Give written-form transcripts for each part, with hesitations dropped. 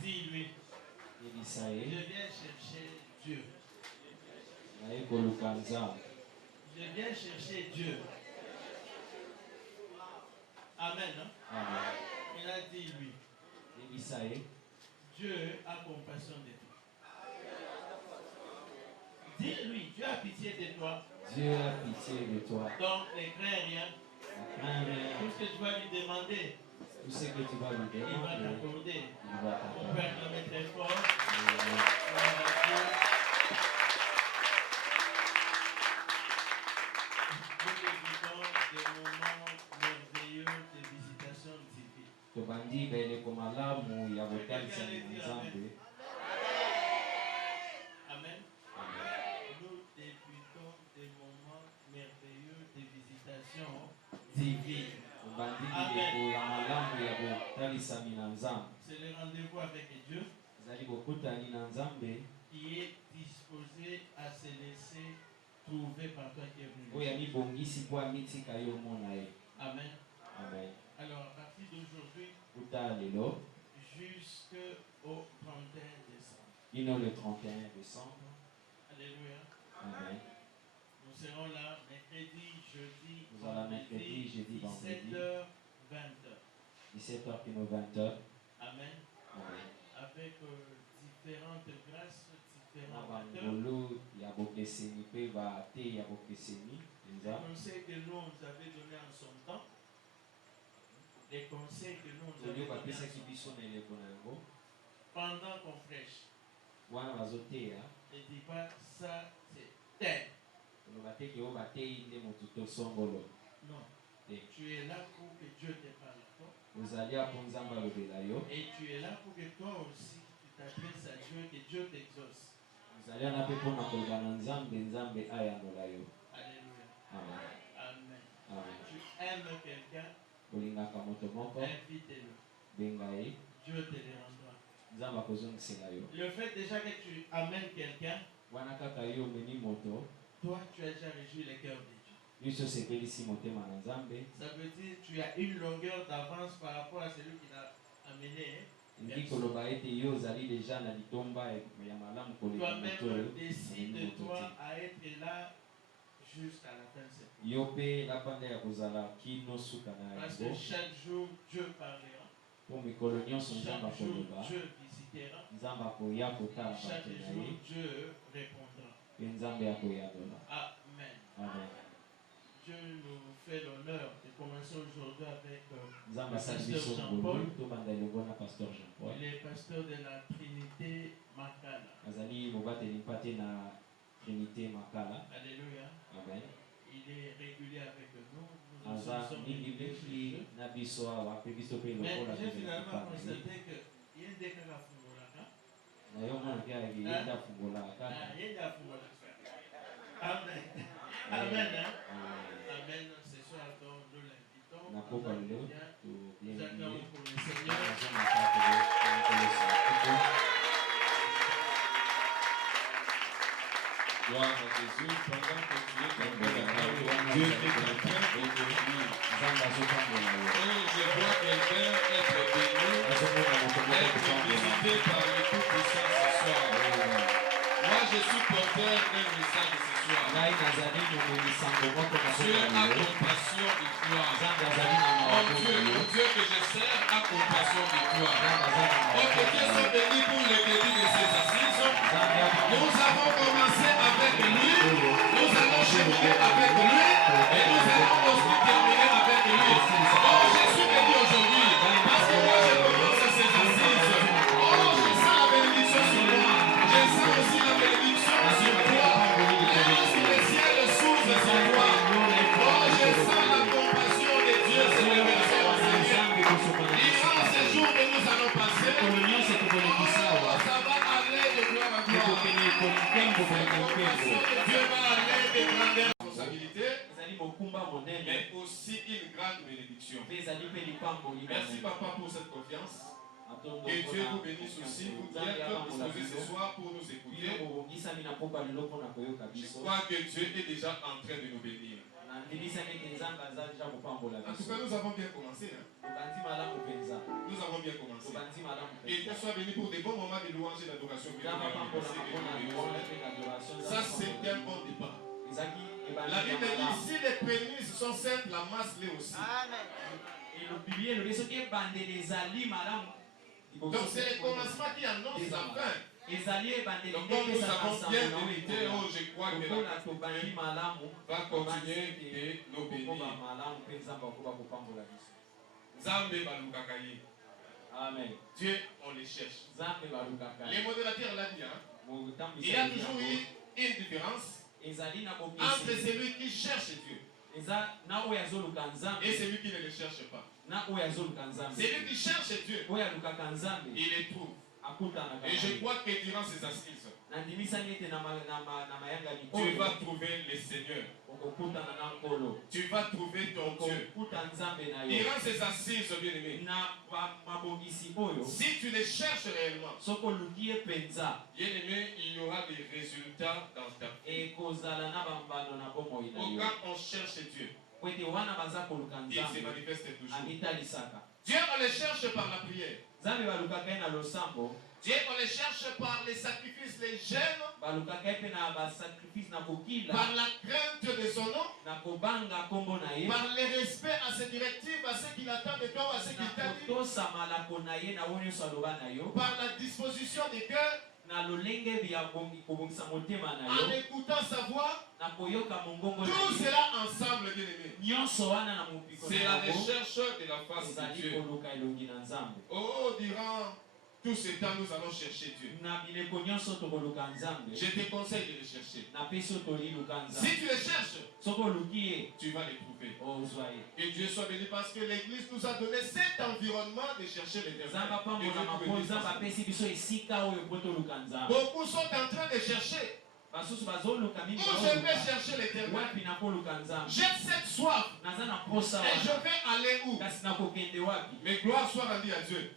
Dis-lui, je viens chercher Dieu. Je viens chercher Dieu. Amen. Hein? Amen. Il a dit lui. Dieu a compassion de toi. Dis-lui, Dieu a pitié de toi. Dieu a pitié de toi. Donc ne crains rien. Crains rien. Tout ce que tu vas lui demander, Tout ce que tu vas lui il va demander, t'accorder. il va Mon t'accorder. Père nommé très fort. Amen. Nous débutons des moments merveilleux de visitation divine. Tobandi beleko malamu ya botalisa na Nzambe. Amen. Amen. Nous débutons des moments merveilleux de visitation divine. Tobandi beleko ya malamu ya botalisa na Nzambe. C'est le rendez-vous avec Dieu Zali bokutani na Nzambe qui est disposé à se laisser trouver par toi qui est venu. oya mibongisi kwa mitika yo mona ye. Amen. Amen. Alors à partir d'aujourd'hui Kuta lelo jusqu'au 31 décembre. ino le 31 décembre. Alléluia. Amen. Nous serons là mercredi, jeudi, Nous allons mercredi, jeudi, vendredi. 17h, 20h. 17h pino 20h. Amen. Amen. Avec différentes grâces, différents Na acteurs. bangolo ya bokeseni pe ba te ya bokeseni Les nza. conseils que nous on nous avait donnés en son temps. Les conseils que nous on nous avait Oyo donnés en bapesa son kibiso temps. na eleko na yango. Pendant qu'on prêche, Wana bazoteya ne dis pas ça c'est tel. oloba te ke oyo bateyi nde motu tosongolo. Non. Te. Tu es là pour que Dieu te parle à toi. Ozali apo Nzambe alobela yo. Et tu es là pour que toi aussi tu t'adresses à Dieu et que Dieu t'exauce. Ozali wana pe mpona koloba na Nzambe, Nzambe ayangola yo. Alléluia. Amen. Amen. Amen. Tu aimes quelqu'un, Olingaka moto moko invite-le. benga ye, Dieu te le rendra. Nzambe akozongisela yo. Le fait déjà que tu amènes quelqu'un, Wana kaka yo omemi moto, toi tu as déjà réjoui le cœur de Dieu. biso osepelisi motema na Nzambe. Ça veut dire que tu as une longueur d'avance par rapport à celui qui t'a amené. Elingi koloba ete yo ozali deja na litomba ya malamu koleka moto oyo Toi-même décide-toi à être là jusqu'à la fin de cette vie. yo mpe lapanda ya kozala kino suka na Parce que yango. chaque jour Dieu parlera. Po mikolo nyonso Nzambe Chaque jour akoloba, Dieu visitera. Nzambe akoya kotala bato Chaque na jour ye, Dieu répondra. mpe Nzambe akoyangola. Amen. Amen. Dieu nous fait l'honneur de commencer aujourd'hui avec Nzambe le asali pasteur biso Jean-Paul. ngolu tobanda elongo na pasteur Jean-Paul. Il est pasteur de la Trinité Makala. Azali mobateli mpa te na Trinité Makala. Alléluia. Amen. Il est régulier avec nous. Nous Aza aussi sommes mingi réguliers chez mingi eux. na biso awa mpe biso mpe Mais lokola j'ai tozali finalement kopana ye. constaté que il y a des cas à Fungolaka. Na yo mwana mpe ayaki ye nde afungolaka kaka. Il y a des à Fungolaka. Amen. Amen. Hein? Amen. Amen. Ce soir, donc, nous l'invitons. Na pokwa Nous lelo acclamons tobienvenue. pour le Seigneur. Gloire à Jésus, pendant que tu es dans la parole, Dieu est en train de bénir. Oh, je vois quelqu'un être béni, être visité par le Tout-Puissant ce soir. Moi, je suis porteur d'un message ce soir. Dieu a compassion de toi. Mon Dieu que je sers a compassion de toi. Oh, que Dieu soit béni pour le début de ces assises. Nous avons commencé avec lui, nous allons cheminer avec lui et nous allons aussi terminer avec lui. Oh, je suis béni aujourd'hui parce que moi je commence ces assises. Oh, je sens la bénédiction sur moi. Je sens aussi la bénédiction sur toi. Lorsque le ciel s'ouvre sur toi. Oh, je sens la compassion de Dieu sur le verset au Seigneur. Durant ces jours que nous allons passer, oh, ça va aller de gloire à gloire. Dieu va aller de grandes responsabilités, mais aussi une grande bénédiction. Merci Papa pour cette confiance. Que Dieu vous bénisse aussi, vous qui êtes disposés ce soir pour nous écouter. Je crois que Dieu est déjà en train de nous bénir. En tout cas, nous avons bien commencé. Hein. Nous avons bien commencé. Et que soit béni pour des bons moments de louange et d'adoration. Ça, c'est un bon départ. La Bible dit, si les prémices sont simples, la masse l'est aussi. Donc c'est le commencement qui annonce la fin. Donc comme nous avons bien débuté, oh, je crois que la va continuer de nous bénir. Zambé balukakaye. Amen. Dieu, on les cherche. Les modérateurs l'ont dit. Hein? Il y a toujours eu une différence entre celui qui cherche Dieu et celui qui ne le cherche pas. Celui qui cherche Dieu, il le trouve. Et je crois que durant ces assises, tu vas trouver le Seigneur. Tu vas trouver ton Dieu. Durant ces assises, bien-aimé, si tu les cherches réellement, bien-aimé, il y aura des résultats dans ta vie. Quand on cherche Dieu, il se manifeste toujours. Dieu, on le cherche par la prière. Dieu, on le cherche par les sacrifices, les jeûnes, par la crainte de son nom, par le respect à ses directives, à ce qu'il attend de toi, à ce qu'il t'a dit, par la disposition des cœurs, en écoutant sa voix, tout cela ensemble, bien-aimé. C'est la recherche de la face de Dieu. Oh, durant tout ce temps, nous allons chercher Dieu. Je te conseille de le chercher. Si tu le cherches, tu vas le trouver. Et Dieu soit béni parce que l'Église nous a donné cet environnement de chercher l'Éternel. Beaucoup sont en train de chercher. Où je vais chercher l'Éternel. J'ai cette soif. Et je vais aller où? Mais gloire soit rendue à Dieu.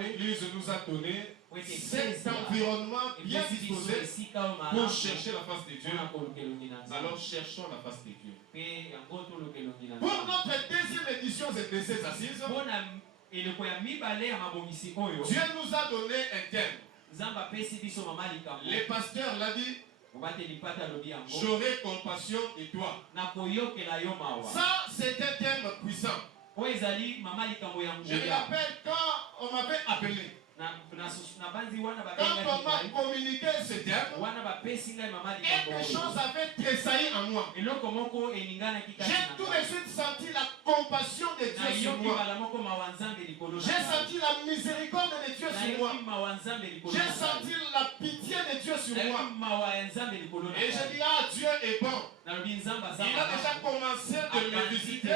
L'Église nous a donné cet environnement bien disposé pour chercher la face de Dieu. Alors cherchons la face de Dieu. Pour notre deuxième édition de ces assises, Dieu nous a donné un thème. Le pasteur l'a dit, j'aurai compassion de toi. Ça, c'est un thème puissant. Je me rappelle quand on m'avait appelé. Quand on m'a communiqué ce terme, quelque chose avait tressailli en moi. J'ai tout de suite senti la compassion de Dieu sur moi. J'ai senti la miséricorde de Dieu sur moi. J'ai senti la pitié de Dieu sur moi. Et je dis, ah, Dieu est bon. Il a déjà commencé de me visiter.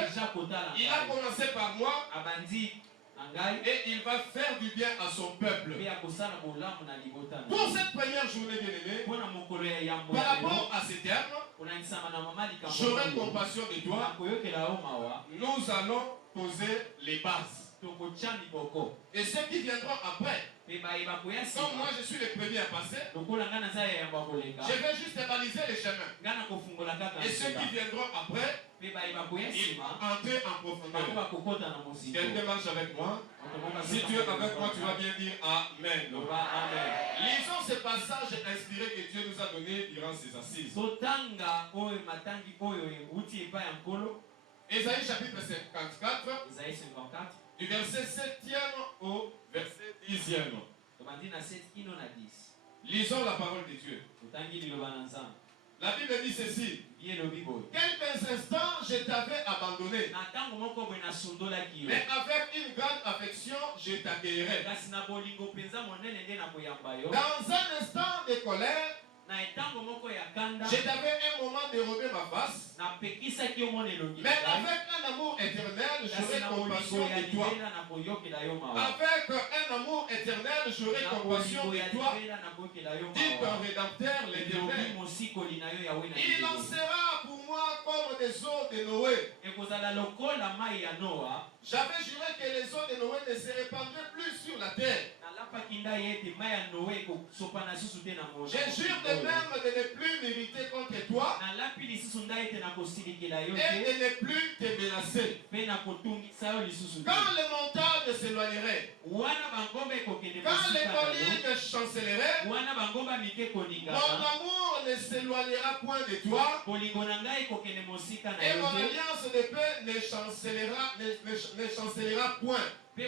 Il a commencé par moi. Et il va faire du bien à son peuple. Pour cette première journée, bien-aimée, par rapport à ces termes, j'aurai compassion de toi. Nous allons poser les bases. Et ceux qui viendront après, comme moi je suis le premier à passer, je vais juste baliser les chemins. Et ceux qui viendront après, ils vont entrer en profondeur. Quelqu'un marche avec moi. Si tu es avec moi, tu vas bien dire Amen. Lisons ce passage inspiré que Dieu nous a donné durant ces assises. Ésaïe chapitre 54. Du verset 7e au verset 10e. Lisons la parole de Dieu. La Bible dit ceci. Quelques instants, je t'avais abandonné. Mais avec une grande affection, je t'accueillerai. Dans un instant de colère, je t'avais un moment dérobé ma face. Mais avec un amour éternel, j'aurai compassion de toi. Avec un amour éternel, j'aurai compassion de toi. Dit ton rédempteur l'Éternel. Il en sera pour moi comme des eaux de Noé. J'avais juré que les eaux de Noé ne se répandraient plus sur la terre. Je jure de même de ne plus m'irriter contre toi et de ne plus te menacer. Quand les montagnes s'éloigneraient, quand les collines chancelleraient, mon amour ne s'éloignera point de toi et mon alliance de paix ne chancellera point. Dit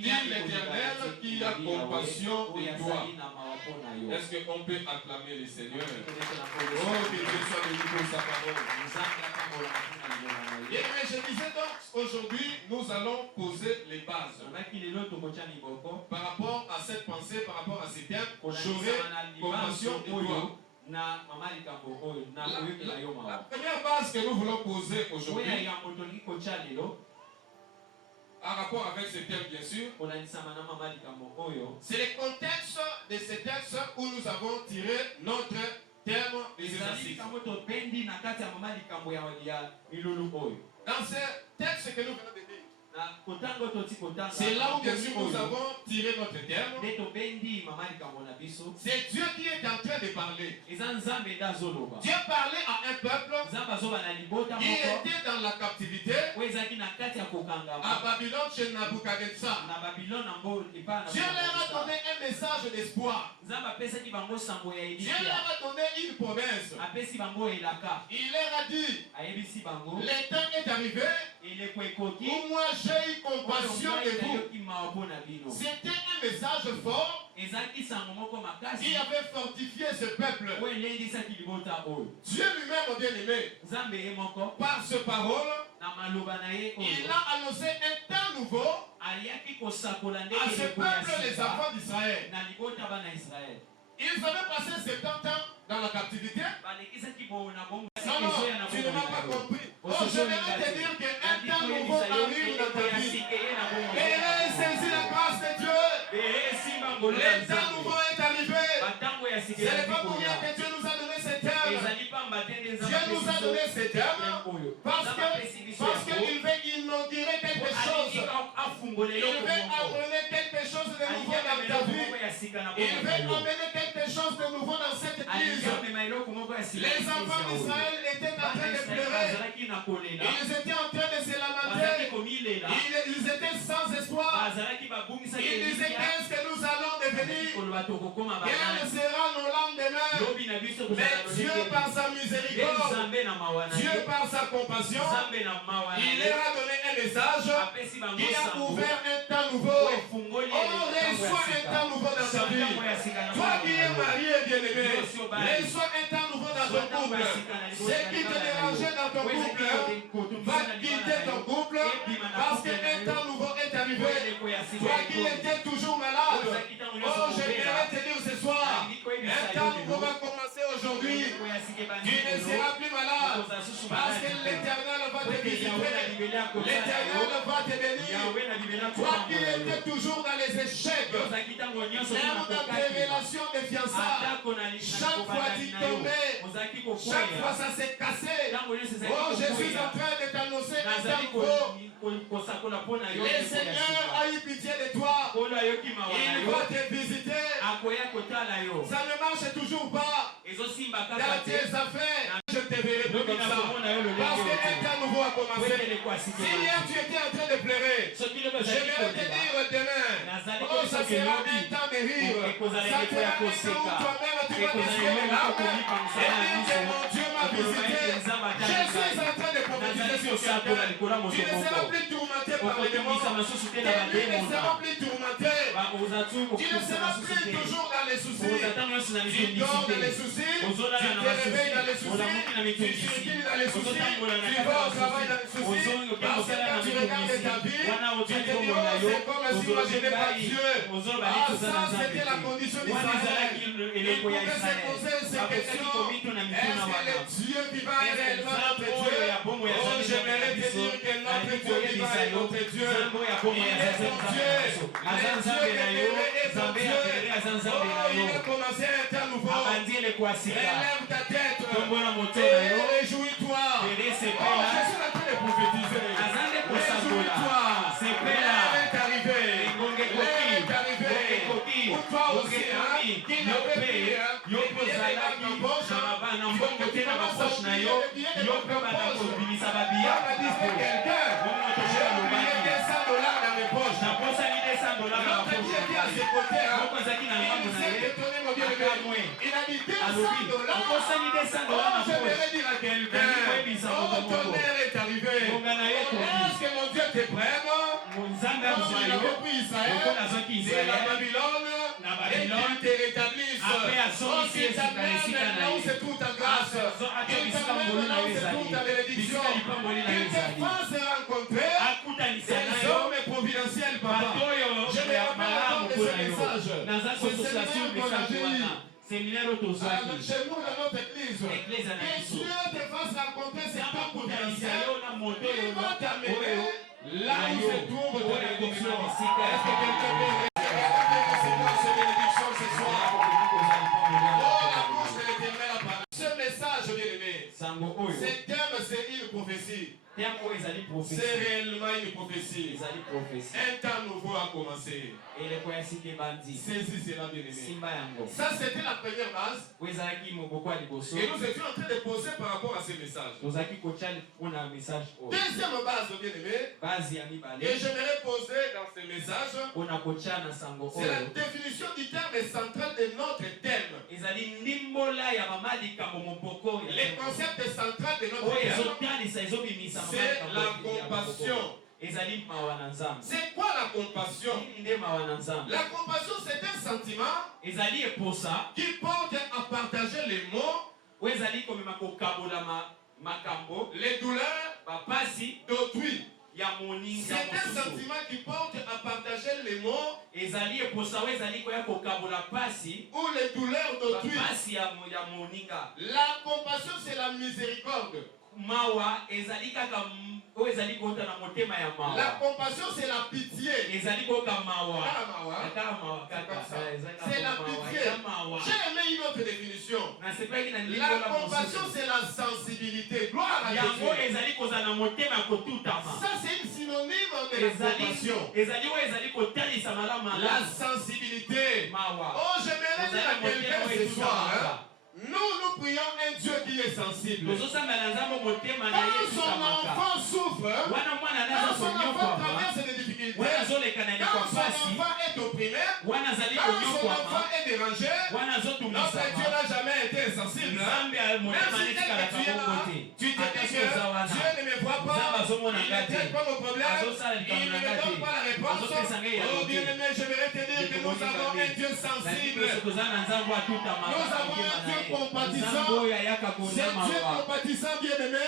l'Éternel qui a compassion de toi. Est-ce qu'on peut acclamer le Seigneur? Oh, que Dieu soit béni pour sa parole. Et je disais donc, aujourd'hui, nous allons poser les bases. Par rapport à cette pensée, par rapport à ces thèmes, j'aurai compassion de toi. La première base que nous voulons poser aujourd'hui, en rapport avec ce thème bien sûr, c'est le contexte de ce texte où nous avons tiré notre thème des exercices. Dans ce texte que nous venons de lire, c'est là où bien sûr nous avons tiré notre terme. C'est Dieu qui est en train de parler. Dieu parlait à un peuple qui était dans la captivité à Babylone chez Nabucodonosor. Dieu leur a donné un message d'espoir. Dieu leur a donné une promesse. Il leur a dit, le temps est arrivé où moi j'ai eu compassion de vous. C'était un message fort qui avait fortifié ce peuple. Dieu lui-même, bien aimé, par ce parole, il a annoncé un temps nouveau à ce peuple, les enfants d'Israël. Ils avaient passé 70 ans dans la captivité. Non, tu ne m'as pas compris. Oh, j'aimerais te dire qu'un temps nouveau arrive dans ta vie. Et saisis la grâce de Dieu. Le temps nouveau est arrivé. Ce n'est pas pour rien que Dieu nous a donné ce terme. Dieu nous a donné ce terme parce qu'il veut inaugurer quelque chose. Il veut amener quelque chose de nouveau dans ta vie. Il veut amener quelque chose de nouveau dans cette église. Les enfants d'Israël étaient en train de pleurer. Ils étaient en train de se lamenter. Ils étaient sans espoir. Ils disaient, qu'est-ce que nous allons devenir? Quel sera nos lendemains? Mais Dieu par sa miséricorde, Dieu par sa compassion, il leur a donné un message qui a ouvert un temps nouveau. On reçoit un temps nouveau dans ta vie. Toi qui es marié, bien-aimé, reçois un temps nouveau dans ton couple. Ce qui te dérangeait dans ton couple va quitter ton couple parce qu'un temps nouveau est arrivé. Toi qui étais toujours malade, oh, j'aimerais te dire ce soir, un temps nouveau va commencer aujourd'hui. Tu ne seras plus malade parce que l'Éternel va te visiter. L'Éternel va te bénir. Toi qui étais toujours dans les échecs, même dans tes relations de fiançailles, chaque fois tu tombais, chaque fois ça s'est cassé. Oh, je suis en train de t'annoncer un temps nouveau. Le Seigneur a eu pitié de toi. Il va te visiter. Ça ne marche toujours pas dans tes affaires. Je te verrai plus comme ça. Parce qu'un temps nouveau a commencé. Si hier tu étais en train de pleurer, je vais te dire demain, oh, ça sera un temps de rire. Ça sera un temps où toi-même tu vas t'essuyer les larmes et dire que mon Dieu m'a visité. Je suis en train de prophétiser sur quelqu'un. Tu ne seras plus tourmenté par les démons. Tes nuits ne seront plus tourmentées. Tu ne seras plus toujours dans les soucis. Tu dors dans les soucis. Tu te réveilles dans les soucis. Tu circules dans les soucis. Tu vas au travail dans les soucis. Parce que quand tu regardes ta vie, tu te dis, oh, c'est comme si moi je n'ai pas Dieu. Ah, ça c'était la condition d'Israël. Il pouvait se poser ces questions. Est-ce que le Dieu vivant est réellement notre Dieu? Oh, j'aimerais te dire que notre Dieu vivant est notre Dieu. Il est ton Dieu. Le Dieu élevé est ton Dieu. Oh, il a commencé un temps nouveau. Élève ta tête. Et réjouis-toi. Oh, je suis en train de prophétiser. Réjouis-toi. L'heure est arrivée. L'heure est tu commences à oublier les billets de votre poche. On a dit c'est quelqu'un. J'ai oublié $100 dans mes poches. L'autre qui était à ses côtés, il s'est étonné, mon bien-aimé. Il a dit $200. Je vais dire à quelqu'un, oh, ton tonnerre est arrivé. Est-ce que mon Dieu te prenne? Comme il avait pris Israël et la Babylone, et qu'il te rétablisse. Oh, qu'il t'amène là où c'est tout en grâce. Qu'il t'amène là où c'est tout en bénédiction. Qu'il te fasse rencontrer des hommes providentiels, papa. Je me rappelle encore de ce message. Ce séminaire qu'on avait eu. Chez nous, dans notre église. Que Dieu te fasse rencontrer ces hommes providentiels. Il va t'amener là où se trouve ton bénédiction. Est-ce que quelqu'un peut recevoir ces bénédictions ce soir? Oh, la bouche de l'Éternel a parlé. Ce message, bien-aimé, ce terme, c'est une prophétie. C'est réellement une prophétie. Un temps nouveau a commencé. Saisis cela, bien-aimé. Ça, c'était la première base. Et nous étions en train de poser par rapport à ce message. Deuxième base, bien-aimé. Et j'aimerais poser dans ce message. C'est la définition du terme central de notre thème. Le concept central de notre thème, c'est la compassion. C'est quoi la compassion? La compassion, c'est un sentiment qui porte à partager les mots, les douleurs d'autrui. C'est un sentiment qui porte à partager les mots ou les douleurs d'autrui. La compassion, c'est la miséricorde. La compassion, c'est la pitié. C'est la pitié. J'ai aimé une autre définition. La compassion, c'est la sensibilité. Gloire à Dieu. Ça, c'est une synonyme de la compassion. La sensibilité. Oh, j'aimerais dire à quelqu'un ce soir. Nous prions un Dieu qui est sensible. Quand son enfant souffre, quand son enfant traverse des difficultés, quand son enfant est opprimé, quand son enfant est dérangé, notre Dieu n'a jamais été insensible. Même si tu es là, tu te dis que Dieu ne me voit pas, il ne traite pas mon problème, il ne me donne pas la réponse. Oh bien-aimé, j'aimerais te dire que nous avons un Dieu sensible. Nous avons un Dieu compatissant. C'est Dieu compatissant, bien-aimé.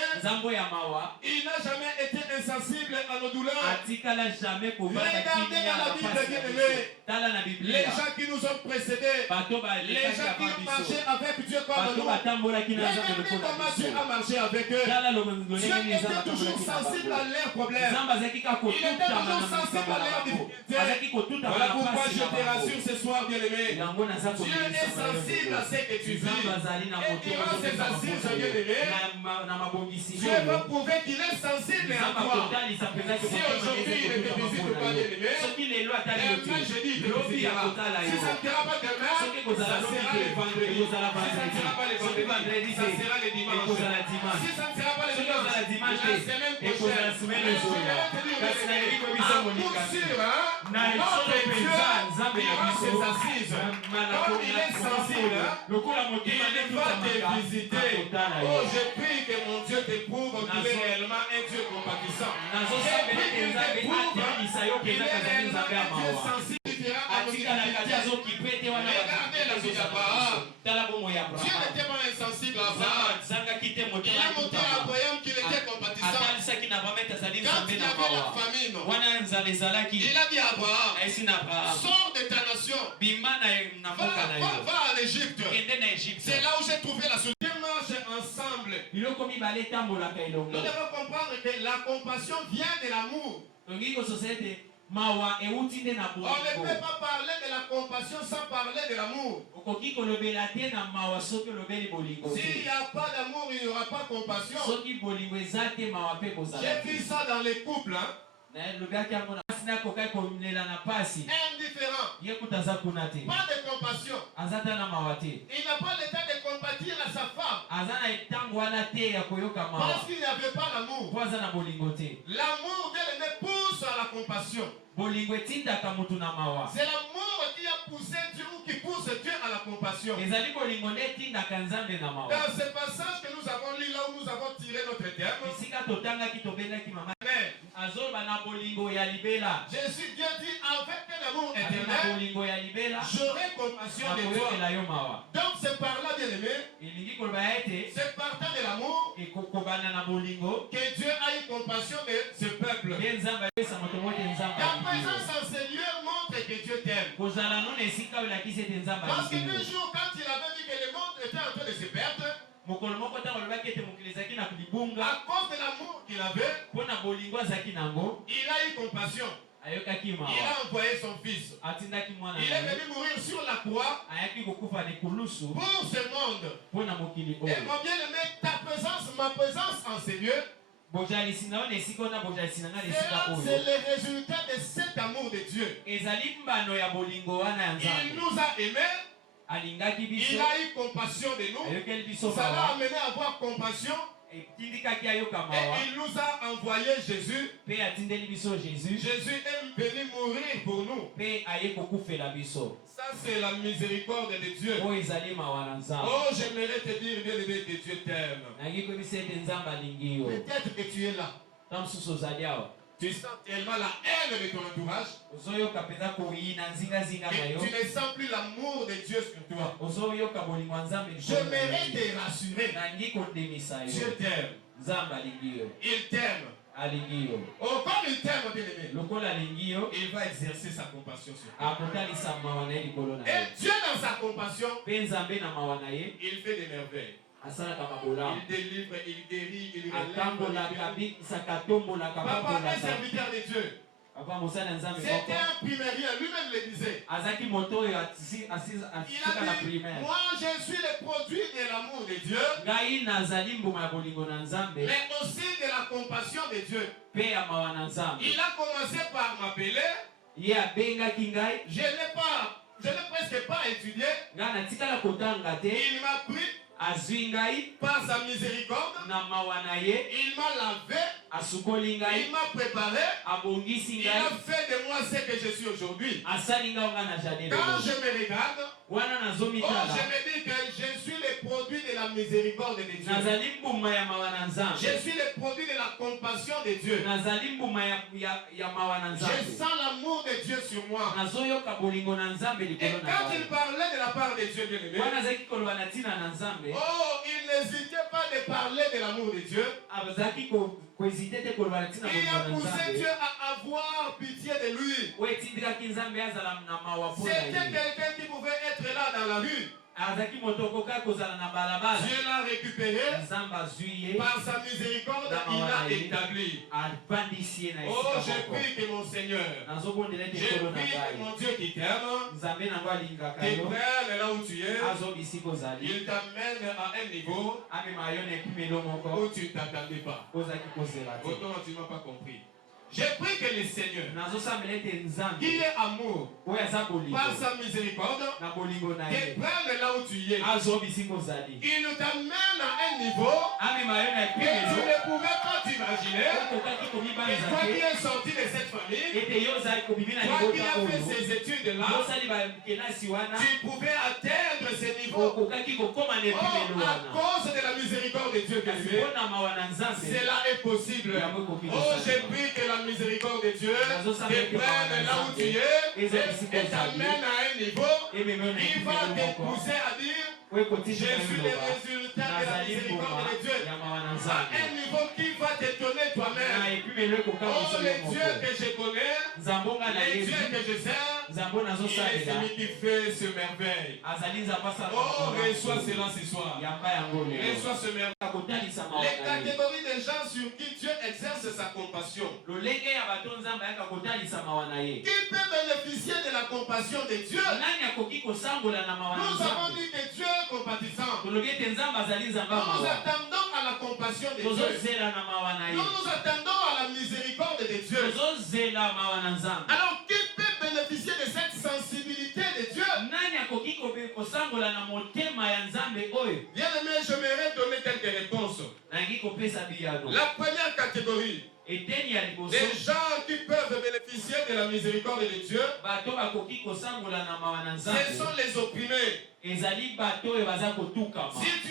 Il n'a jamais été insensible à nos douleurs. Regardez dans la Bible, bien-aimé. Les gens qui nous ont précédés, les gens qui ont marché avec Dieu comme nous, regardez comment Dieu a marché avec eux. Dieu était toujours sensible à leurs problèmes. Il était toujours sensible à leurs difficultés. Voilà pourquoi je te rassure ce soir, bien-aimé. Dieu est sensible à ce que tu vis. Et durant ces assises, bien-aimé, Dieu va prouver qu'il est sensible à toi. Si aujourd'hui il ne te visite pas, bien-aimé, demain jeudi il te visitera. Si ça ne sera pas demain, ça sera le vendredi. Si ça ne sera pas le vendredi, ça sera le dimanche. Si ça ne sera pas le dimanche, la semaine prochaine. Je vais te dire, à coup sûr, notre Dieu durant ses assises, comme il est sensible, il va te visiter. Oh, je prie que mon Dieu te prouve qu'il est réellement un Dieu compatissant. Je prie qu'il te prouve qu'il est réellement un Dieu sensible. Regardez la vie d'Abraham. Dieu n'était pas insensible à Abraham. Il a montré à Abraham qu'il était compatissant. Quand il y avait la famine, il a dit à Abraham, sors de ta nation, va en Égypte. C'est là où j'ai trouvé la solution. Marche ensemble. Nous devons comprendre que la compassion vient de l'amour. On ne peut pas parler de la compassion sans parler de l'amour. S'il n'y a pas d'amour, il n'y aura pas de compassion. J'ai vu ça dans les couples. indifférent, pas de compassion. Il n'a pas le temps de compatir à sa femme parce qu'il n'avait pas l'amour. L'amour, bien aimé, pousse à la compassion. C'est l'amour qui a poussé Dieu ou qui pousse Dieu à la compassion. Dans ce passage que nous avons lu, là où nous avons tiré notre terme, Jésus, Dieu dit, avec un amour éternel, j'aurai compassion de toi. Donc c'est par là, bien aimé, c'est partant de l'amour que Dieu a eu compassion de ce peuple. Ta présence en ce lieu montre que Dieu t'aime. Parce qu'un jour, quand il avait vu que le monde était en train de se perdre, à cause de l'amour qu'il avait, il a eu compassion. Il a envoyé son fils. Il est venu mourir sur la croix pour ce monde. Et mon bien-aimé, ta présence, ma présence en ce lieu, c'est le résultat de cet amour de Dieu. Il nous a aimés. Il a eu compassion de nous. Ça l'a amené à avoir compassion. Et il nous a envoyé Jésus. Jésus est venu mourir pour nous. Ça, c'est la miséricorde de Dieu. Oh, j'aimerais te dire, bien aimé, que Dieu t'aime. Peut-être que tu es là. Tu sens tellement la haine de ton entourage. Et tu ne sens plus l'amour de Dieu sur toi. J'aimerais te rassurer. Dieu t'aime. Il t'aime. Oh, comme il t'aime, bien aimé, il va exercer sa compassion sur toi. Et Dieu, dans sa compassion, il fait des merveilles. Il délivre, il guérit, il relève. Papa est serviteur de Dieu. C'était un primérien, lui-même le disait. Il a dit, moi je suis le produit de l'amour de Dieu, mais aussi de la compassion de Dieu. Il a commencé par m'appeler. Je n'ai presque pas étudié. Il m'a pris par sa miséricorde. Il m'a lavé. Il m'a préparé. Il a fait de moi ce que je suis aujourd'hui. Quand je me regarde, oh, je me dis que je suis le produit de la miséricorde de Dieu. Je suis le produit de la compassion de Dieu. Je sens l'amour de Dieu sur moi. Et quand il parlait de la part de Dieu, bien aimé, oh, il n'hésitait pas de parler de l'amour de Dieu. Il a poussé Dieu à avoir pitié de lui. C'était quelqu'un qui pouvait être là dans la rue. Dieu l'a récupéré. Par sa miséricorde, il l'a établi. Oh, je prie que mon Seigneur, je prie que mon Dieu qui t'aime, te prenne là où tu es. Il t'amène à un niveau où tu ne t'attendais pas. Autant tu n'as pas compris. Je prie que le Seigneur, qui est amour, par sa miséricorde, te prenne là où tu es. Il nous t'amène à un niveau que tu ne pouvais pas t'imaginer. Et toi qui es sorti de cette famille, toi qui as fait ces études-là, tu pouvais atteindre ce niveau. Oh, à cause de la miséricorde de Dieu, cela est possible. Oh, je prie que la miséricorde de Dieu te prenne là où tu es et t'amène à un niveau. Il va te pousser à dire, je suis le résultat de la miséricorde de Dieu. À un niveau qui va te donner toi-même. Oh, le Dieu que je connais, le Dieu que je sers, il est celui qui fait ce merveille. Oh, reçois cela ce soir. Reçois ce merveille. Les catégories de gens sur qui Dieu exerce sa compassion. Qui peut bénéficier de la compassion de Dieu? Nous avons dit que Dieu est compatissant. Nous nous attendons à la compassion de Dieu. Nous nous attendons à la miséricorde de Dieu. Alors, qui peut bénéficier de cette sensibilité de Dieu? Bien aimé, j'aimerais donner quelques réponses. La première catégorie, les gens qui peuvent bénéficier de la miséricorde de Dieu, ce sont les opprimés. Si tu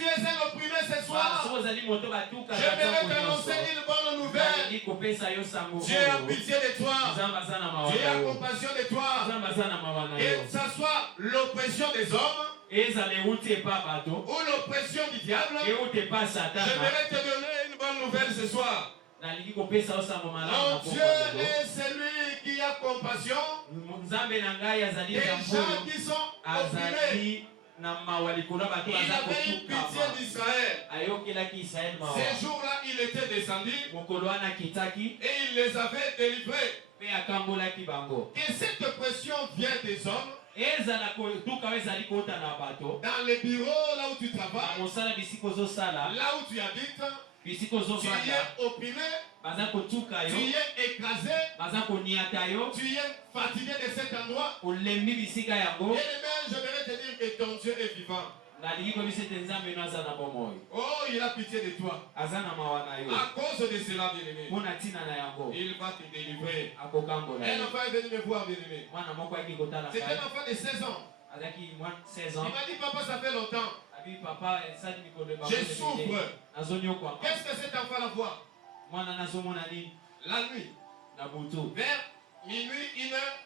es un opprimé ce soir, j'aimerais t'annoncer une bonne nouvelle. Dieu a pitié de toi. Dieu a compassion de toi. Et que ce soit l'oppression des hommes ou l'oppression du diable, j'aimerais te donner une bonne nouvelle ce soir. Mon Dieu est celui qui a compassion des gens qui sont opprimés. Il avait une pitié d'Israël. Ces jours-là, il était descendu et il les avait délivrés. Que cette oppression vient des hommes. Dans les bureaux, là où tu travailles, là où tu habites, tu y es opprimé, tu y es écrasé, tu y es fatigué de cet endroit. Et demain, j'aimerais te dire que ton Dieu est vivant. Oh, il a pitié de toi. À cause de cela, bien-aimé, il va te délivrer. Un enfant est venu me voir, bien-aimé. C'est un enfant de 16 ans. Il m'a dit, papa, ça fait longtemps. Je souffre. Qu'est-ce que cet enfant la voit? La nuit. Vers minuit, 1 heure.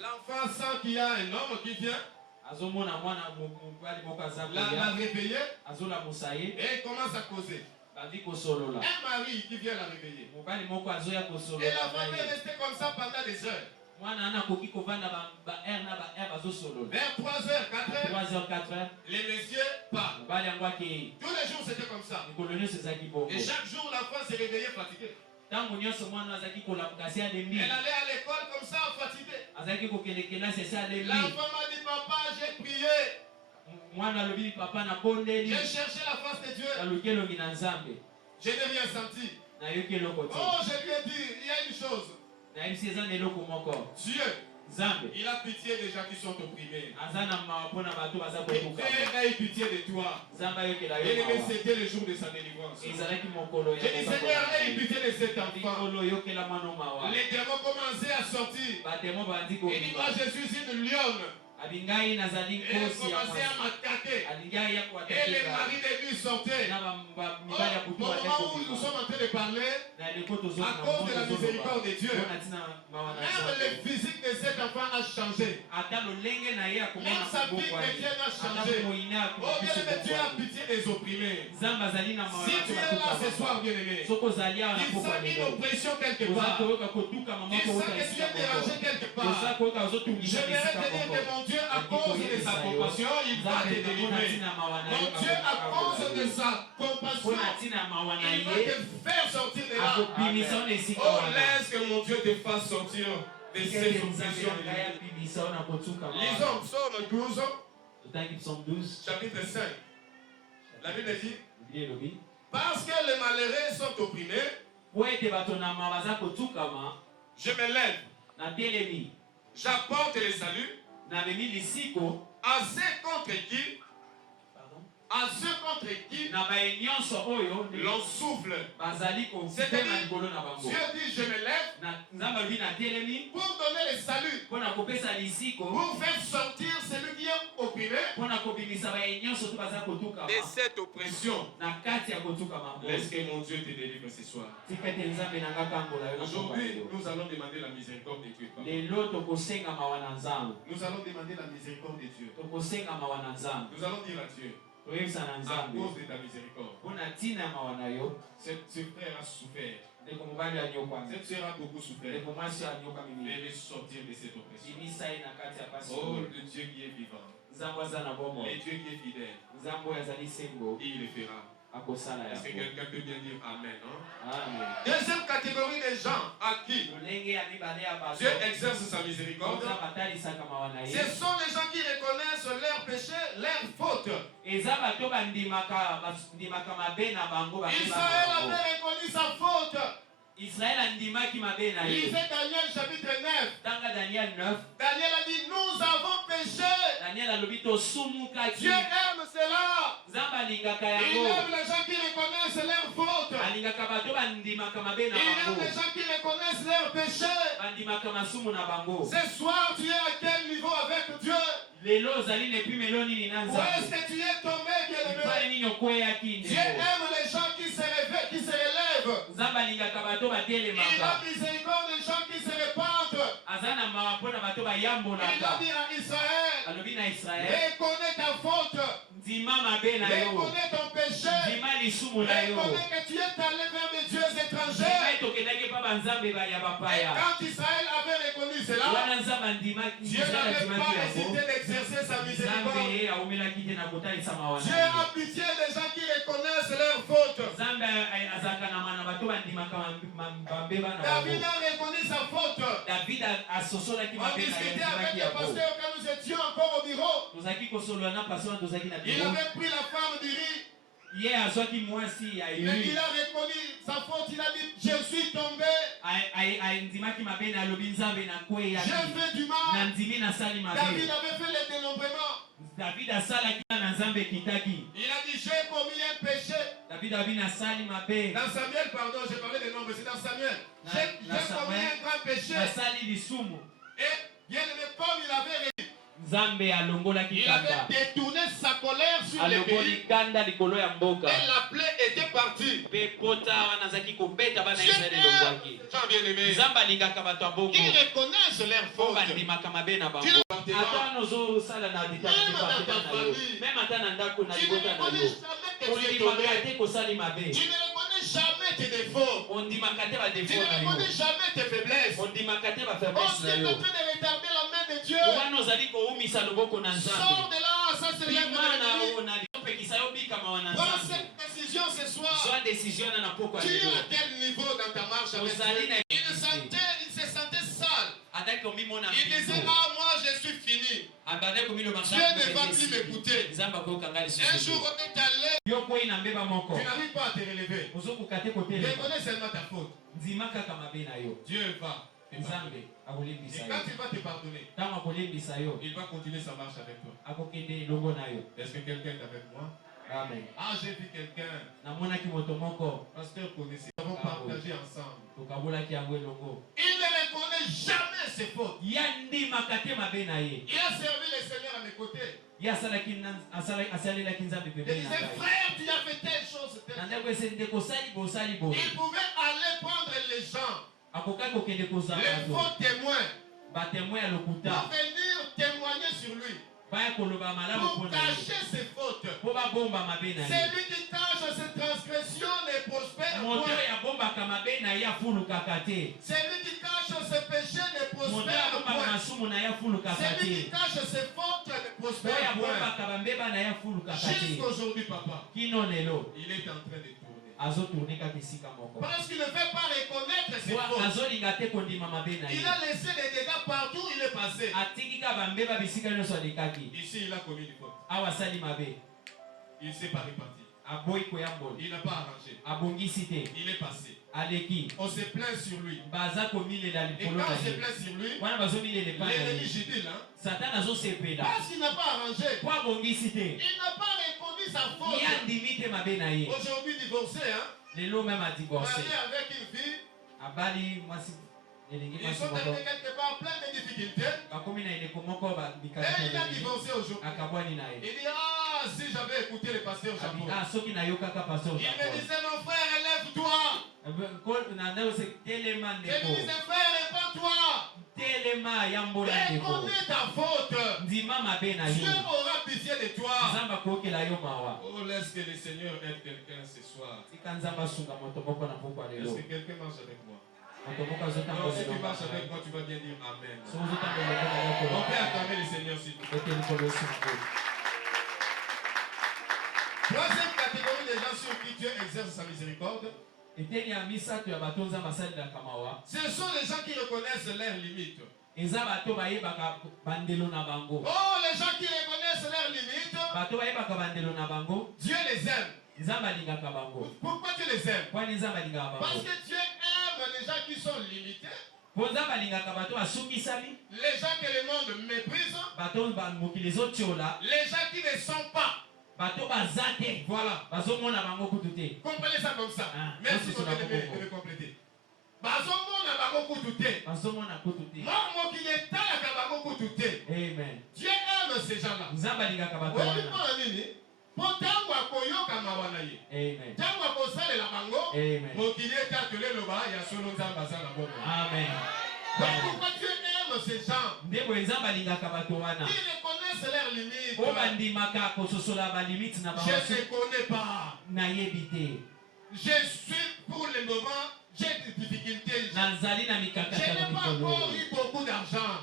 L'enfant sent qu'il y a un homme qui vient. La réveiller. Et il commence à causer. Un mari qui vient la réveiller. Et l'enfant est resté comme ça pendant des heures. Vers 3h, 4h, les messieurs parlent. Tous les jours c'était comme ça. Et chaque jour l'enfant se réveillait fatigué. Elle allait à l'école comme ça fatigué. L'enfant m'a dit, papa, j'ai prié. J'ai cherché la face de Dieu. Je n'ai rien senti. Oh, je lui ai dit, il y a une chose. Dieu, il a pitié des gens qui sont opprimés. Il a pitié de toi. Et c'était le jour de sa délivrance. J'ai dit, Seigneur, aie pitié de cet enfant. Les démons commençaient à sortir. Et dit, moi je suis une lionne. Et elle commençait à m'attaquer. Et les maris de lui sortaient. Au moment où nous sommes en train de parler, à cause de la miséricorde de Dieu, même le physique de cet enfant a changé. Même sa vie chrétienne a changé. Oh bien-aimé, Dieu a pitié des opprimés. Si tu es là ce soir, bien-aimé, tu sens une oppression quelque part, tu sens que tu es dérangé quelque part, j'aimerais te dire que mon Dieu, à cause de sa compassion, il va te délivrer. Mon Dieu, à cause de sa compassion, il va te faire sortir de là. Oh, laisse que mon Dieu te fasse sortir de ces oppressions. Lisons Psaume 12, chapitre 5. La Bible dit, parce que les malheureux sont opprimés, je me lève, j'apporte le salut à ceux contre qui l'on souffle. C'est-à-dire, Dieu dit, je me lève pour donner le salut, pour faire sortir celui qui est opprimé de cette oppression. Laisse que mon Dieu te délivre ce soir. Aujourd'hui, nous allons demander la miséricorde de Dieu. Nous allons demander la miséricorde de Dieu. Nous allons dire à Dieu, à cause de ta miséricorde, ce frère a souffert. Cette sœur a beaucoup souffert. Elle veut sortir de cette oppression. Oh, le Dieu qui est vivant, le Dieu qui est fidèle, il le fera. Est-ce que quelqu'un peut bien dire Amen, hein? Amen. Deuxième catégorie des gens à qui Dieu exerce sa miséricorde, ce sont les gens qui reconnaissent leurs péchés, leurs fautes. Israël avait reconnu sa faute. Lisez Daniel chapitre 9. Daniel 9. Daniel a dit, nous avons péché. Dieu aime cela. Il aime les gens qui reconnaissent leurs fautes. Il aime les gens qui reconnaissent leurs péchés. Ce soir, tu es à quel niveau avec Dieu? Où est-ce que tu es tombé, bien-aimé? Dieu aime les gens qui se réveillent, qui se relèvent. Il a miséricorde des gens qui se répandent. Il a dit à Israël, reconnais ta faute. Reconnais ton péché. Reconnais que tu es allé vers des dieux étrangers. Et quand Israël avait reconnu cela, Dieu n'avait pas hésité d'exercer sa miséricorde. Dieu a pitié des gens qui reconnaissent leurs fautes. David a reconnu sa faute. On discutait avec le pasteur quand nous étions encore au bureau. Il avait pris la femme du riz. Mais il a reconnu sa faute. Il a dit, je suis tombé. J'ai fait du mal. David avait fait le dénombrement. Il a dit, j'ai commis un péché. Dans Samuel, pardon, j'ai parlé des nombres, c'est dans Samuel. J'ai commis un grand péché. Et bien aimé, comme il avait réussi. Il avait détourné sa colère sur les pays. Et la plaie était partie. Jean bien-aimé, qui reconnaissent leurs fautes. Tu ne reconnais jamais tes défauts. Tu ne reconnais jamais tes faiblesses. On est en train de retarder la main de Dieu. Sors de là, ça se lève de l'ennemi. Prends cette décision ce soir. Tu es à quel niveau dans ta marche avec Dieu? Il se sentait sale. Il disait, ah moi je suis fini. Dieu ne va plus m'écouter. Un jour on est allé. Tu n'arrives pas à te relever. Reconnais seulement ta faute. Dieu va. Et quand il va te pardonner, il va continuer sa marche avec toi. Est-ce que quelqu'un est avec moi? Amen. Ah, j'ai vu quelqu'un. Pasteur connaissait. Nous avons partagé ensemble. Il ne reconnaît jamais ses fautes. Il a servi le Seigneur à mes côtés. Il disait, frère, tu as fait telle chose. Il pouvait aller prendre les gens, les faux témoins, pour venir témoigner sur lui. Pour cacher ses fautes. Celui qui cache ses transgressions ne prospère point. Celui qui cache ses péchés ne prospère point. Celui qui cache ses fautes ne prospère point. Jusqu'aujourd'hui, papa, il est en train de tourner. Parce qu'il ne fait pas reconnaître ses fautes. Il a laissé des dégâts partout où il est passé. Ici, il a commis une faute. Il ne s'est pas réparti. Il n'a pas arrangé. Il est passé. On se plaint sur lui. Et quand on se plaint sur lui, l'ennemi gidule. Parce qu'il n'a pas arrangé. Il n'a pas reconnu sa faute. Aujourd'hui divorcé, marié avec une fille. Ils sont arrivés quelque part plein de difficultés. Et il a divorcé aujourd'hui. Il dit, ah, si j'avais écouté le pasteur Japon. Il me disait, mon frère, élève-toi. Il me disait, frère, répands-toi. Reconnais ta faute. Dieu aura pitié de toi. Oh, laisse que le Seigneur aide quelqu'un ce soir. Est-ce que quelqu'un marche avec moi? Donc, si tu marches avec moi, tu vas bien dire Amen. On peut acclamer le Seigneur s'il vous plaît. Troisième catégorie des gens sur qui Dieu exerce sa miséricorde. Ce sont les gens qui reconnaissent leurs limites. Oh, les gens qui reconnaissent leurs limites, Dieu les aime. Pourquoi Dieu les aime? Parce que Dieu aime les gens sont limités. Les gens que le monde méprise. Les gens qui ne sont pas. Voilà. Comprenez ça comme ça. Merci de me compléter. Amen. Dieu aime ces gens-là. Amen. Pourquoi Dieu aime ces gens? Ils reconnaissent leurs limites. Je ne connais pas. Je suis pour le moment, j'ai des difficultés. Je n'ai pas encore eu beaucoup d'argent.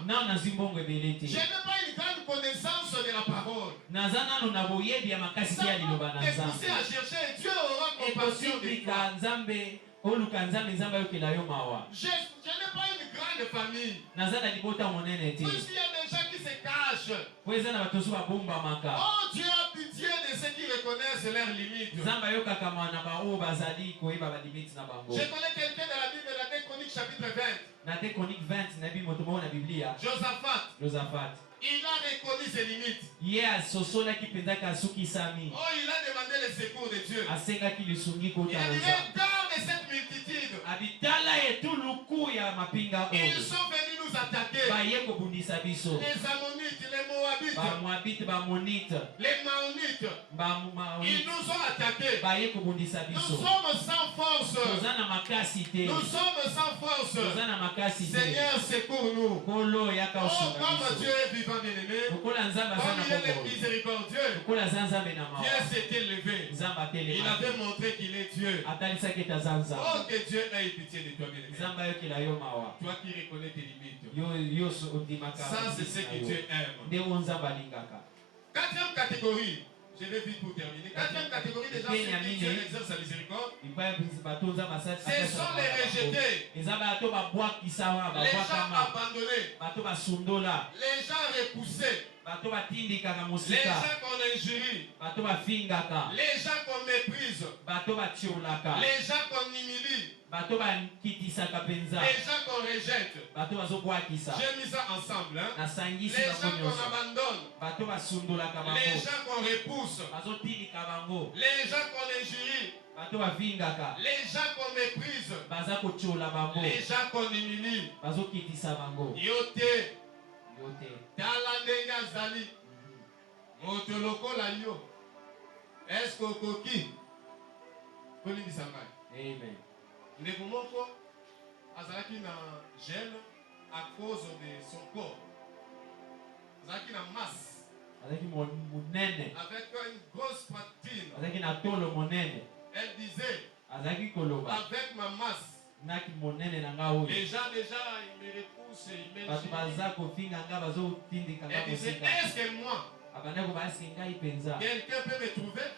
Je n'ai pas une grande connaissance de la parole. Ça va te pousser à chercher. Dieu aura compassion de toi. Je n'ai pas une grande famille. Puisqu'il y a des gens qui se cachent. Oh, Dieu a pitié de ceux qui reconnaissent leurs limites. Je connais quelqu'un dans la Bible, dans la 2 Chroniques chapitre 20. Josaphat. Il a reconnu ses limites. Oh, il a demandé le secours de Dieu. Il a dit, regarde cette multitude. Ils sont venus nous attaquer. Les Ammonites, les Moabites, les Maonites. Ils nous ont attaqués. Nous sommes sans force. Nous sommes sans force. Seigneur, secours-nous. Oh, comme Dieu est vivant, bien-aimé. Comme il est miséricordieux. Dieu s'est élevé. Il avait montré qu'il est Dieu. Oh, que Dieu ait pitié de toi, bien-aimé. Toi qui reconnais tes limites. Ça, c'est ce que Dieu aime. Quatrième catégorie. Je vais vite pour terminer. Quatrième catégorie des gens qui Dieu exerce sa miséricorde. Ce sont les rejetés. Les gens abandonnés. Les gens repoussés. Les gens qu'on injurie. Les gens qu'on méprise. Les gens qu'on humilie. Les gens qu'on rejette. J'ai mis ça ensemble. Hein? Les gens qu'on abandonne. Les gens qu'on repousse. Les gens qu'on injurie. Les gens qu'on méprise. Les gens qu'on humilie. Yote. Talandenga zali. Motoloko la yo. Est-ce koki? Amen. Nebumoko azalaki na gêne à cause de son corps. Azalaki na masse. Avec une grosse poitrine. Elle disait, avec ma masse. Les gens déjà ils me repoussent, ils m'injurient. Elle disait, est-ce que moi, quelqu'un peut me trouver?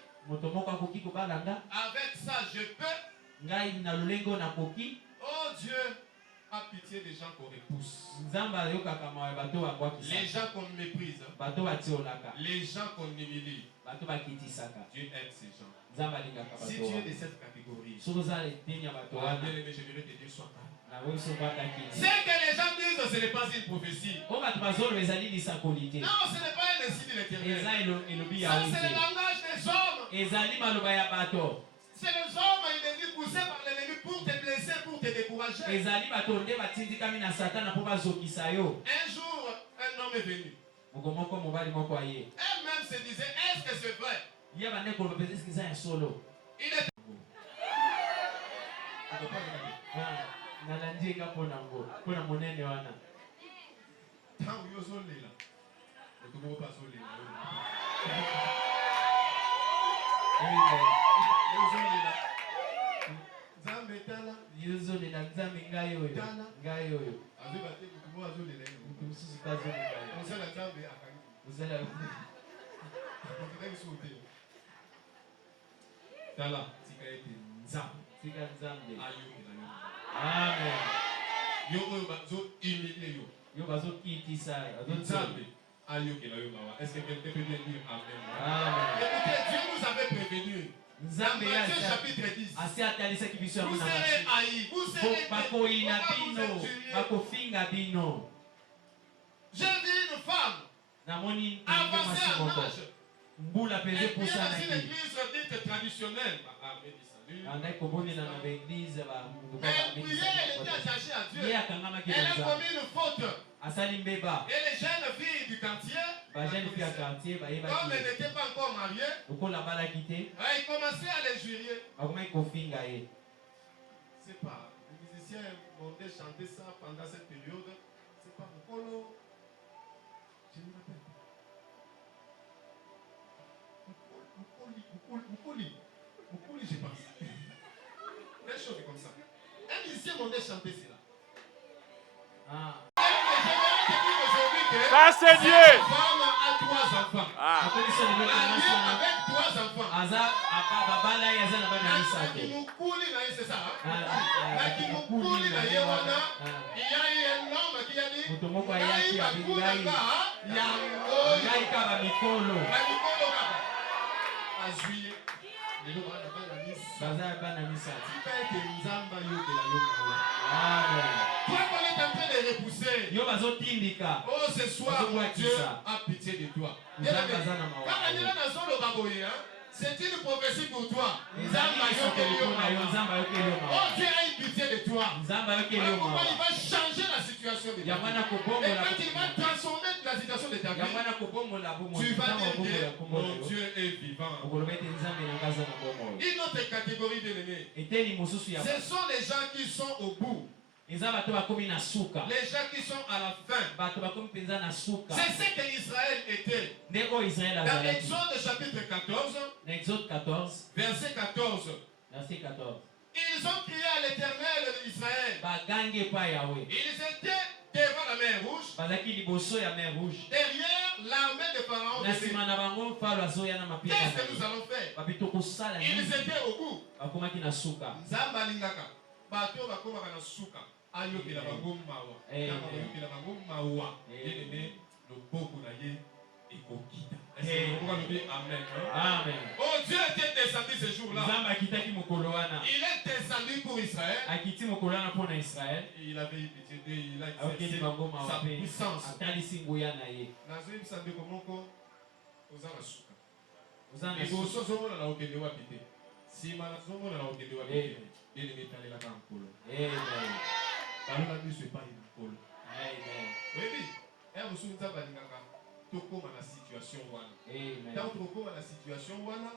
Avec ça je peux. Oh Dieu, a pitié des gens qu'on repousse. Les gens qu'on méprise. Les gens qu'on humilie. Dieu aime ces gens. Si tu es de cette catégorie, bien-aimé, je voudrais te dire sois calme. Ce que les gens disent, ce n'est pas une prophétie. Non, ce n'est pas un récit de l'Éternel. Ça, c'est le langage des hommes. C'est les hommes, ils deviennent poussés par l'ennemi pour te blesser, pour te décourager. Un jour, un homme est venu. Elle-même se disait, est-ce que c'est vrai? Il est... Amen. Est-ce que quelqu'un peut bien dire Amen? Écoutez, Dieu nous avait prévenu. Dans Matthieu chapitre 10. Vous serez haïs, vous serez j'ai vu une femme avancée en âge. Et bien dans une église dite traditionnelle, elle priait, elle était attachée à Dieu. Elle a commis une faute. Et les jeunes filles du quartier, comme elles n'étaient pas encore mariées, ils commençaient à les jurer. C'est pas, les musiciens m'ont chanté ça pendant cette période. C'est pas Mukolo. Je me rappelle. Mukoli, je pense. Quelque chose comme ça. Un musicien m'ont chanté cela. Ça c'est Dieu. Femme a 3 enfants. Avec 3 enfants. Nakimukuli na c'est ça. Nakimukuli na yewana. Il y a eu un homme qui a dit. Toi qu'on est en train de repousser. Oh ce soir mon Dieu a pitié de toi. C'est une prophétie pour toi. Oh Dieu a eu pitié de toi. Pourquoi il va changer la situation de ta vie. Et quand il va transformer la situation de ta vie, tu vas dire que mon Dieu est vivant. Une autre catégorie d'ennemis, ce sont les gens qui sont au bout. Les gens qui sont à la fin. C'est ce que Israël était. Dans Exode chapitre 14, verset 14. Ils ont crié à l'Éternel d'Israël. Ils étaient devant la mer Rouge. Derrière l'armée de Pharaon. Qu'est-ce que nous allons faire? Ils étaient au bout. Ayokela bango mawa. Ayokela bango mawa. Bien-aimé, loboko na ye ekokita. Amen. Amen. Oh Dieu était descendu ce jour-là. Il est descendu pour Israël. Il avait eu pitié d'eux, il a exercé sa puissance. Nazui msambe komoko ozana suka. Eboso zomona na okende wa pite. Sima na zomona na okende wa pite. Bien-aimé talela ka nkolo. Amen. Balona biso epai na nkolo. Amen. Oui, vous souvenez de tokoma na situation wana. Amen. Tant tokoma na situation wana,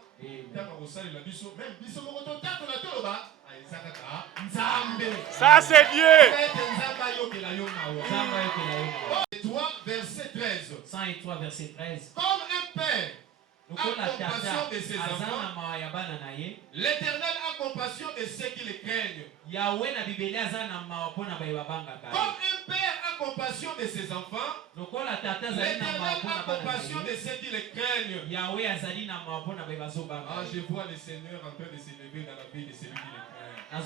tant osali la biso, même biso moko to tato na toloba, aizaka ka nzambe. Ça c'est Dieu. Nzamba yokela yo mawa. Nzamba yokela yo mawa. 3 verset 13. 103 verset 13. Comme un père a compassion de ses enfants, l'Éternel a compassion de ceux qui le craignent. Comme un père a compassion de ses enfants, l'Éternel a compassion de ceux qui le craignent. Ah, je vois le Seigneur en train de se lever dans la vie de celui qui le craint.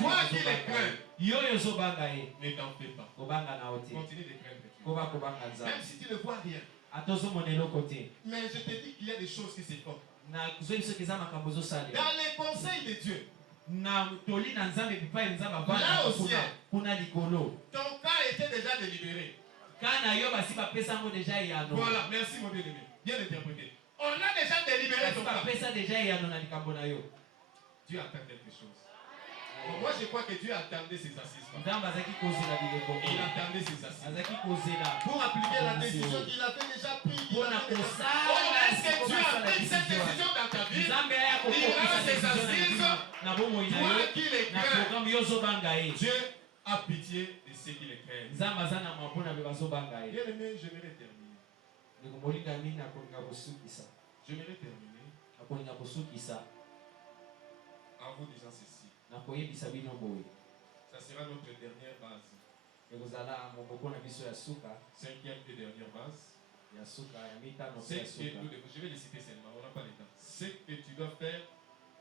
Toi qui le crains, ne t'en fais pas. Continue de craindre. Même si tu ne vois rien. Mais je te dis qu'il y a des choses qui se font. Dans les conseils de Dieu. Là au ciel, ton cas était déjà délibéré. Voilà, merci mon bien-aimé. Bien interprété. On a déjà délibéré ton cas. Dieu attend quelque chose. Bon, moi je crois que Dieu attendait ses assises. Il attendait ses assises. Pour appliquer la décision qu'il avait déjà prise. Est-ce que Dieu a pris cette décision dans ta vie? Il a ses assises. Toi qui les crains. Dieu a pitié de ceux qui les craignent. Bien-aimé, j'aimerais terminer. En vous disant ceci. Ça sera notre dernière base. 5e et dernière base. Je vais les citer seulement, on n'a pas le temps. Ce que tu dois faire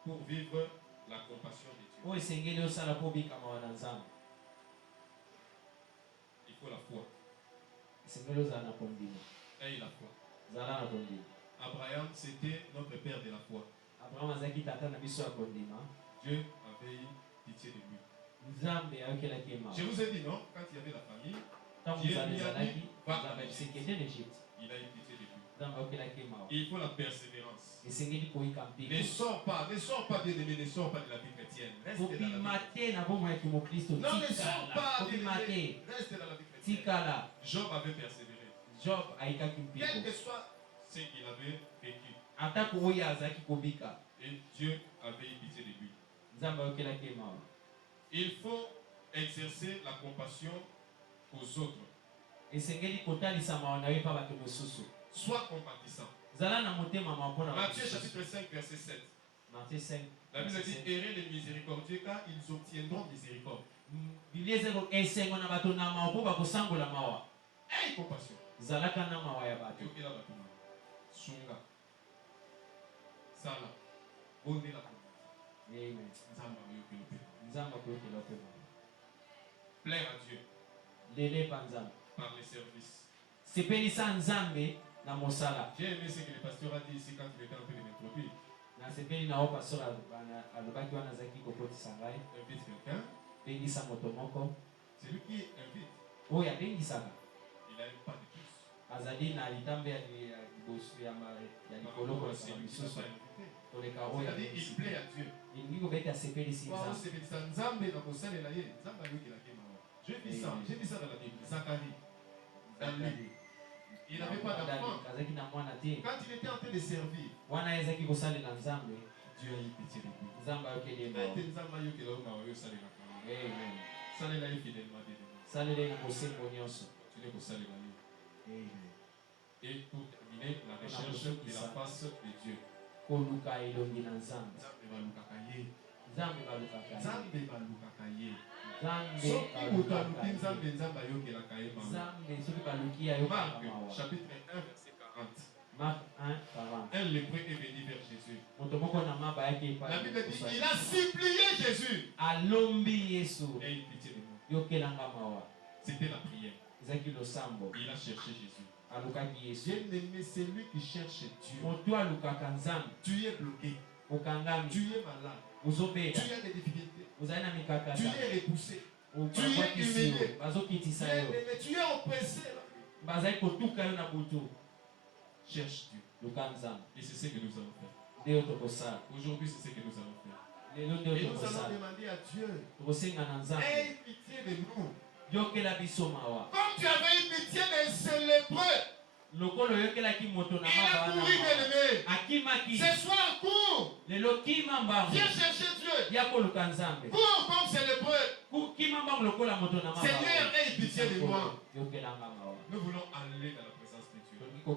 pour vivre la compassion de Dieu. Il faut la foi. Et la foi. Abraham, c'était notre père de la foi. Abraham azaki tata na biso ya kondima. Dieu avait eu pitié de lui. Nzambe ayokelaki mawa. Je vous ai dit non, quand il y avait la famille, Ntango Dieu nzambe lui a ezalaki, dit, va nzambe en Égypte. abisekende na Egypte. Il a eu pitié de lui. Nzambe ayokelaki mawa. Il faut la persévérance. Esengeli koyika mpiko. Ne sors pas, bien aimé, ne sors pas de la vie chrétienne. Reste dans la vie Kopima te na bomoi ya kimokristo. Non, ne sors pas, Kopima te. reste dans la vie chrétienne. Tikala. Job avait persévéré. Job ayikaki mpiko. Quel que soit ce qu'il avait vécu. Atako oyo azalaki kobika. Et Dieu avait eu pitié de lui. Nzambe ayokelaki mawa. Il faut exercer la compassion aux autres. Esengeli kotalisa mawa na yo pa bato mosusu. Sois compatissant. Zala na motema mawa mpona Matthieu chapitre 5 verset 7. Matthieu 5. La Bible dit, errez les miséricordieux car ils obtiendront miséricorde. Biblia ezeko esengo na bato na mawa mpo bakosangola mawa. Aie compassion. Zalaka na mawa ya bato. Yokela bato mawa. Sunga. Sala. Bonne la compassion. Amen. Nzambe akoyokela mpe mawa. Plaire à Dieu. Lele pa nzambe. Par les services. Sepelisa nzambe na mosala. J'ai aimé ce que le pasteur a dit ici quand il était en train de m'introduire. Na sepeli na o pastor alobaki wana azalaki kokotisa ngai. Invite quelqu'un. Bengisa moto moko. C'est lui qui invite. Oyo abengisaka. Il n'aime pas de tous. Azali na litambe ya liboso ya likolo koleka misusu. Koleka oyo C'est-à-dire il plaît à Dieu. elingi kobeta sepelisi nzambe. J'ai vu ça dans la Bible. Zacharie. Dans lui. Il n'avait pas d'enfant. Quand il était en train de servir, Dieu a eu pitié de lui. Amen. Salela fidèlement et pour terminer la recherche de la face de Dieu. Marc chapitre 1 verset 40. Marc 1, 40. Un lépreux est venu vers Jésus. La Bible dit il a supplié Jésus. Et il pitié de nous. C'était la prière. Il a cherché Jésus. Bien-aimé, c'est lui qui cherche Dieu. Tu es bloqué. Tu es malade. Tu as des difficultés. Tu es repoussé. Tu es humilié. Bien-aimé, tu es oppressé. Cherche Dieu. Et c'est ce que nous allons faire. Aujourd'hui, c'est ce que nous allons faire. Et nous allons demander à Dieu, aie pitié de nous. Comme tu avais eu pitié de ce lépreux, il a couru, bien-aimé. Ce soir, cours. Viens chercher Dieu. Cours comme ce lépreux. Seigneur, aie pitié de moi. Nous voulons aller dans la présence de Dieu. Oh,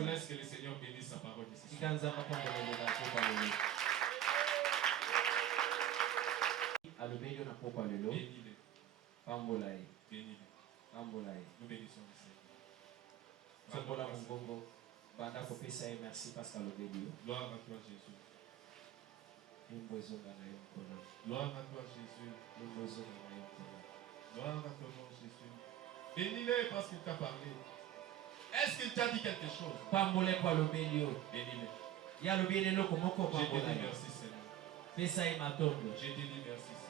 laisse que le Seigneur bénisse sa parole. Bénis-le. Bénis-le. Nous bénissons le Seigneur. Gloire à toi, Jésus. Gloire à toi, Jésus. Gloire à ton nom, Jésus. Bénis-le parce qu'il t'a parlé. Est-ce qu'il t'a dit quelque chose? Bénis-le. Je te dis merci, Seigneur. Je te dis merci, Seigneur.